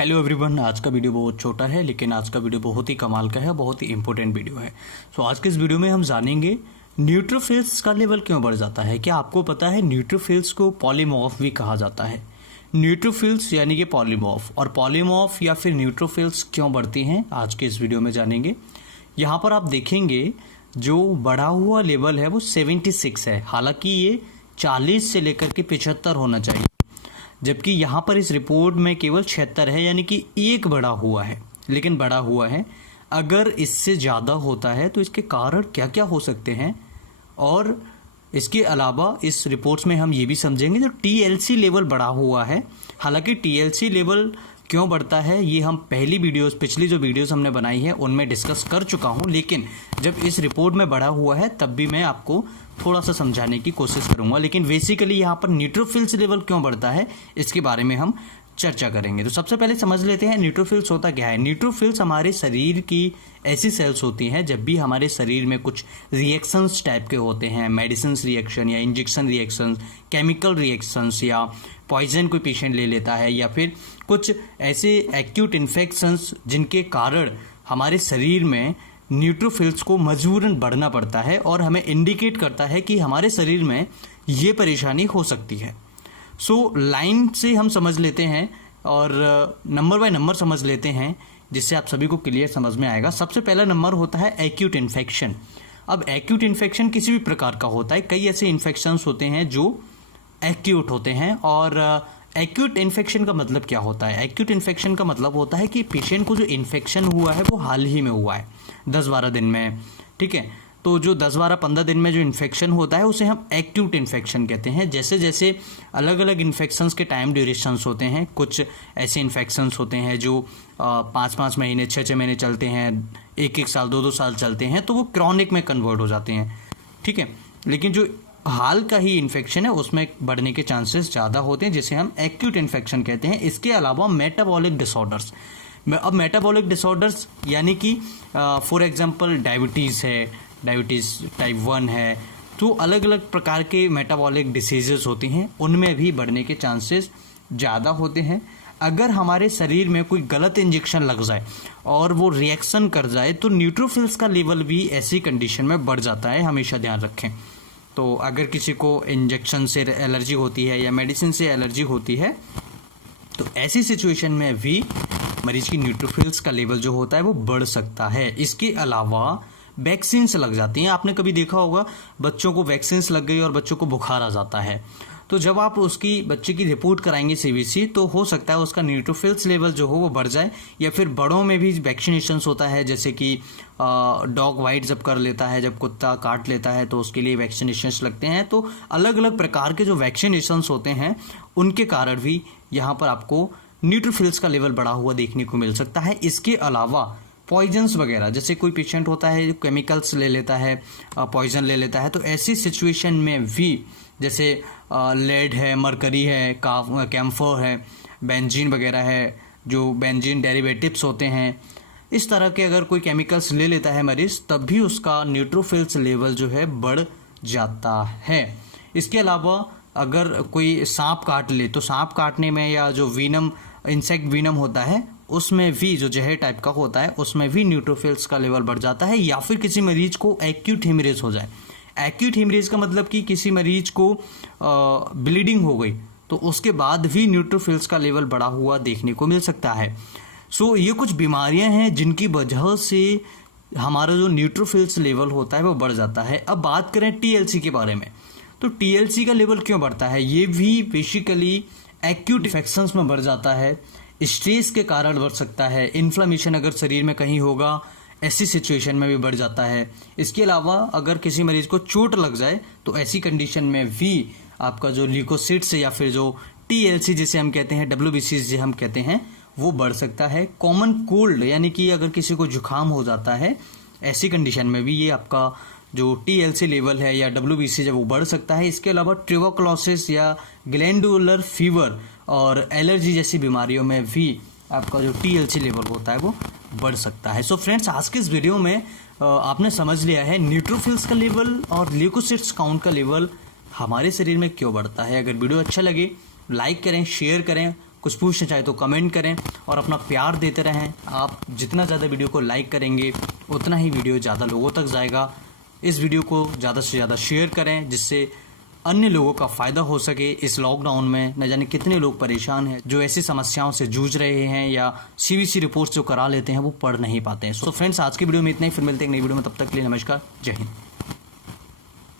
Hello everyone. आज का video बहुत छोटा है लेकिन आज का वीडियो बहुत ही कमाल का है, बहुत ही इंपॉर्टेंट वीडियो है। सो आज के इस वीडियो में हम जानेंगे न्यूट्रोफिल्स का लेवल क्यों बढ़ जाता है। क्या आपको पता है न्यूट्रोफिल्स को पॉलीमॉर्फ भी कहा जाता है। न्यूट्रोफिल्स यानी कि पॉलीमॉर्फ, और पॉलीमॉर्फ या फिर न्यूट्रोफिल्स क्यों बढ़ती हैं आज के इस वीडियो में जानेंगे। यहाँ पर आप देखेंगे जो बढ़ा हुआ लेवल है वो 76 है, हालांकि ये 40 से लेकर के 75 होना चाहिए, जबकि यहाँ पर इस रिपोर्ट में केवल 76 है, यानी कि एक बढ़ा हुआ है, लेकिन बढ़ा हुआ है। अगर इससे ज़्यादा होता है तो इसके कारण क्या क्या हो सकते हैं, और इसके अलावा इस रिपोर्ट्स में हम ये भी समझेंगे जो TLC लेवल बढ़ा हुआ है। हालांकि TLC लेवल क्यों बढ़ता है ये हम पिछली जो वीडियोस हमने बनाई है उनमें डिस्कस कर चुका हूं, लेकिन जब इस रिपोर्ट में बढ़ा हुआ है तब भी मैं आपको थोड़ा सा समझाने की कोशिश करूंगा। लेकिन बेसिकली यहाँ पर न्यूट्रोफिल्स लेवल क्यों बढ़ता है इसके बारे में हम चर्चा करेंगे। तो सबसे पहले समझ लेते हैं न्यूट्रोफिल्स होता क्या है। न्यूट्रोफिल्स हमारे शरीर की ऐसी सेल्स होती हैं जब भी हमारे शरीर में कुछ रिएक्शंस टाइप के होते हैं, मेडिसिन रिएक्शन या इंजेक्शन रिएक्शन, केमिकल रिएक्शंस, या पॉइजन कोई पेशेंट ले लेता है, या फिर कुछ ऐसे एक्यूट इन्फेक्शंस जिनके कारण हमारे शरीर में न्यूट्रोफिल्स को मजबूरन बढ़ना पड़ता है और हमें इंडिकेट करता है कि हमारे शरीर में ये परेशानी हो सकती है। सो लाइन से हम समझ लेते हैं और नंबर बाय नंबर समझ लेते हैं, जिससे आप सभी को क्लियर समझ में आएगा। सबसे पहला नंबर होता है एक्यूट इन्फेक्शन। अब एक्यूट इन्फेक्शन किसी भी प्रकार का होता है, कई ऐसे इन्फेक्शंस होते हैं जो एक्यूट होते हैं। और एक्यूट इन्फेक्शन का मतलब क्या होता है? एक्यूट इन्फेक्शन का मतलब होता है कि पेशेंट को जो इन्फेक्शन हुआ है वो हाल ही में हुआ है, 10-12 दिन में, ठीक है। तो जो 10-12-15 दिन में जो इन्फेक्शन होता है उसे हम एक्यूट इन्फेक्शन कहते हैं। जैसे जैसे अलग अलग इन्फेक्शंस के टाइम ड्यूरेशंस होते हैं, कुछ ऐसे इन्फेक्शंस होते हैं जो 5-5 महीने 6-6 महीने चलते हैं, 1-1 साल 2-2 साल चलते हैं, तो वो क्रॉनिक में कन्वर्ट हो जाते हैं, ठीक है। लेकिन जो हाल का ही इन्फेक्शन है उसमें बढ़ने के चांसेस ज़्यादा होते हैं, जिसे हम एक्यूट इन्फेक्शन कहते हैं। इसके अलावा मेटाबॉलिक डिसऑर्डर्स। अब मेटाबॉलिक डिसऑर्डर्स यानी कि फॉर एग्जांपल डायबिटीज़ है, डायबिटीज़ टाइप 1 है, तो अलग अलग प्रकार के मेटाबॉलिक डिसीजेस होती हैं, उनमें भी बढ़ने के चांसेस ज़्यादा होते हैं। अगर हमारे शरीर में कोई गलत इंजेक्शन लग जाए और वो रिएक्शन कर जाए तो न्यूट्रोफिल्स का लेवल भी ऐसी कंडीशन में बढ़ जाता है, हमेशा ध्यान रखें। तो अगर किसी को इंजेक्शन से एलर्जी होती है या मेडिसिन से एलर्जी होती है तो ऐसी सिचुएशन में भी मरीज की न्यूट्रोफिल्स का लेवल जो होता है वो बढ़ सकता है। इसके अलावा वैक्सीन्स लग जाती हैं। आपने कभी देखा होगा बच्चों को वैक्सीन्स लग गई और बच्चों को बुखार आ जाता है, तो जब आप उसकी बच्चे की रिपोर्ट कराएंगे CBC तो हो सकता है उसका न्यूट्रोफिल्स लेवल जो हो वो बढ़ जाए। या फिर बड़ों में भी वैक्सीनेशंस होता है, जैसे कि डॉग वाइट जब कर लेता है, जब कुत्ता काट लेता है तो उसके लिए वैक्सीनेशंस लगते हैं। तो अलग अलग प्रकार के जो वैक्सीनेशंस होते हैं उनके कारण भी यहाँ पर आपको न्यूट्रोफिल्स का लेवल बढ़ा हुआ देखने को मिल सकता है। इसके अलावा पॉइजन्स वगैरह, जैसे कोई पेशेंट होता है जो केमिकल्स ले लेता है, पॉइजन ले लेता है, तो ऐसी सिचुएशन में भी जैसे लेड है, मरकरी है, कैम्फर है, बेंजीन वगैरह है, जो बेंजीन डेरिवेटिव्स होते हैं, इस तरह के अगर कोई केमिकल्स ले लेता है मरीज तब भी उसका न्यूट्रोफिल्स लेवल जो है बढ़ जाता है। इसके अलावा अगर कोई सांप काट ले तो सांप काटने में, या जो वीनम इंसेक्ट वीनम होता है उसमें भी, जो जहर टाइप का होता है उसमें भी न्यूट्रोफिल्स का लेवल बढ़ जाता है। या फिर किसी मरीज को एक्यूट हेमरेज हो जाए। एक्यूट हेमरेज का मतलब कि किसी मरीज को ब्लीडिंग हो गई तो उसके बाद भी न्यूट्रोफिल्स का लेवल बढ़ा हुआ देखने को मिल सकता है। सो ये कुछ बीमारियां हैं जिनकी वजह से हमारा जो न्यूट्रोफिल्स लेवल होता है वो बढ़ जाता है। अब बात करें TLC के बारे में, तो TLC का लेवल क्यों बढ़ता है? ये भी बेसिकली एक्यूट इन्फेक्शंस में बढ़ जाता है, स्ट्रेस के कारण बढ़ सकता है, इन्फ्लेमेशन अगर शरीर में कहीं होगा ऐसी सिचुएशन में भी बढ़ जाता है। इसके अलावा अगर किसी मरीज को चोट लग जाए तो ऐसी कंडीशन में भी आपका जो ल्यूकोसाइट्स या फिर जो TLC जिसे हम कहते हैं, WBC जिसे हम कहते हैं, वो बढ़ सकता है। कॉमन कोल्ड यानी कि अगर किसी को जुकाम हो जाता है ऐसी कंडीशन में भी ये आपका जो TLC लेवल है या WBC जब वो बढ़ सकता है। इसके अलावा ट्यूबरकुलोसिस या ग्लैंडुलर फीवर और एलर्जी जैसी बीमारियों में भी आपका जो TLC लेवल होता है वो बढ़ सकता है। सो फ्रेंड्स, आज के इस वीडियो में आपने समझ लिया है न्यूट्रोफिल्स का लेवल और ल्यूकोसाइट्स काउंट का लेवल हमारे शरीर में क्यों बढ़ता है। अगर वीडियो अच्छा लगे लाइक करें, शेयर करें कुछ पूछना चाहे तो कमेंट करें और अपना प्यार देते रहें। आप जितना ज़्यादा वीडियो को लाइक करेंगे उतना ही वीडियो ज़्यादा लोगों तक जाएगा। इस वीडियो को ज़्यादा से ज़्यादा शेयर करें जिससे अन्य लोगों का फ़ायदा हो सके। इस लॉकडाउन में न जाने कितने लोग परेशान हैं जो ऐसी समस्याओं से जूझ रहे हैं या CBC रिपोर्ट्स जो करा लेते हैं वो पढ़ नहीं पाते हैं। सो फ्रेंड्स, आज की वीडियो में इतना ही, फिर मिलते हैं एक नई वीडियो में। तब तक के लिए नमस्कार, जय हिंद।